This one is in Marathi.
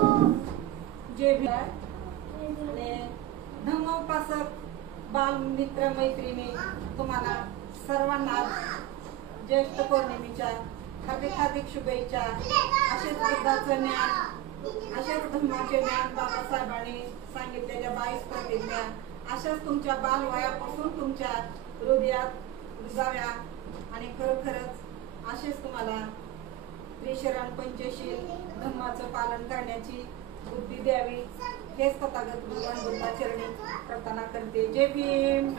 जे भी आणि धम्मोपासक बाल मित्र मैत्रिणी तुम्हाला सर्वांना ज्येष्ठ पौर्णिमेच्या हार्दिक शुभेच्छा। असेच बुद्धाचं ज्ञान, असेच धम्माचे ज्ञान बाबासाहेबांनी सांगितलेल्या 22 प्रतिज्ञा अशाच तुमच्या बालवयापासून तुमच्या हृदयात रुजाव्या आणि खरोखरच असेच तुम्हाला त्रिशरण पंचशील धम्माचं पालन करण्याची बुद्धी द्यावी हेच तथागत भगवान बुद्धाचरणी प्रार्थना करते। जय भीम।